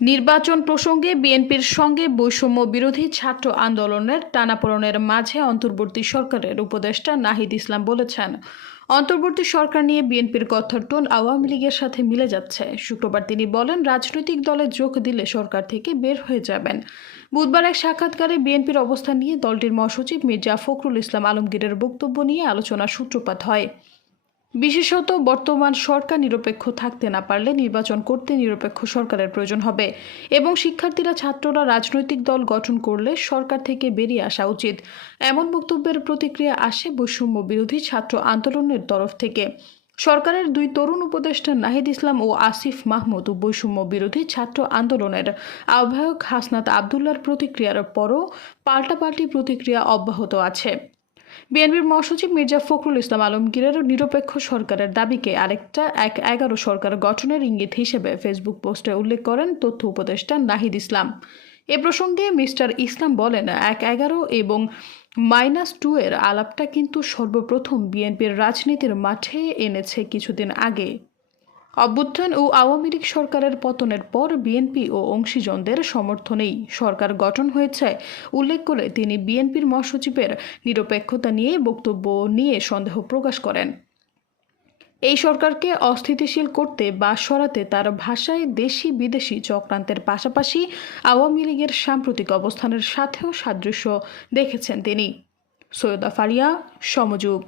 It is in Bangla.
নির্বাচন প্রসঙ্গে বিএনপির সঙ্গে বৈষম্য বিরোধী ছাত্র আন্দোলনের টানাপোড়েনের মাঝে অন্তর্বর্তী সরকারের উপদেষ্টা নাহিদ ইসলাম বলেছেন, অন্তর্বর্তী সরকার নিয়ে বিএনপির কথার টোন আওয়ামী লীগের সাথে মিলে যাচ্ছে। শুক্রবার তিনি বলেন, রাজনৈতিক দলে যোগ দিলে সরকার থেকে বের হয়ে যাবেন। বুধবার এক সাক্ষাৎকারে বিএনপির অবস্থান নিয়ে দলটির মহাসচিব মির্জা ফখরুল ইসলাম আলমগীরের বক্তব্য নিয়ে আলোচনার সূত্রপাত হয়। বিশেষত বর্তমান সরকার নিরপেক্ষ থাকতে না পারলে নির্বাচন করতে নিরপেক্ষ সরকারের প্রয়োজন হবে এবং শিক্ষার্থীরা ছাত্ররা রাজনৈতিক দল গঠন করলে সরকার থেকে বেরিয়ে আসা উচিত। এমন বক্তব্যের প্রতিক্রিয়া আসে বৈষম্য বিরোধী ছাত্র আন্দোলনের তরফ থেকে। সরকারের দুই তরুণ উপদেষ্টা নাহিদ ইসলাম ও আসিফ মাহমুদ ও বৈষম্য বিরোধী ছাত্র আন্দোলনের আহ্বায়ক হাসনাত আবদুল্লাহর প্রতিক্রিয়ার পরও পাল্টাপাল্টি প্রতিক্রিয়া অব্যাহত আছে। বিএনপির মহাসচিব মির্জা ফখরুল ইসলাম আলমগীরের নিরপেক্ষ সরকারের দাবিকে আরেকটা ১/১১ সরকার গঠনের ইঙ্গিত হিসেবে ফেসবুক পোস্টে উল্লেখ করেন তথ্য উপদেষ্টা নাহিদ ইসলাম। এ প্রসঙ্গে মিস্টার ইসলাম বলেন, ১/১১ এবং -2 এর আলাপটা কিন্তু সর্বপ্রথম বিএনপির রাজনীতির মাঠে এনেছে কিছুদিন আগে। অভ্যুত্থান ও আওয়ামী লীগ সরকারের পতনের পর বিএনপি ও অংশীজনদের সমর্থনেই সরকার গঠন হয়েছে উল্লেখ করে তিনি বিএনপির মহাসচিবের নিরপেক্ষতা নিয়ে বক্তব্য নিয়ে সন্দেহ প্রকাশ করেন। এই সরকারকে অস্থিতিশীল করতে বা সরাতে তার ভাষায় দেশি বিদেশি চক্রান্তের পাশাপাশি আওয়ামী লীগের সাম্প্রতিক অবস্থানের সাথেও সাদৃশ্য দেখেছেন তিনি। সৈয়দা ফারিয়া, সমযুগ।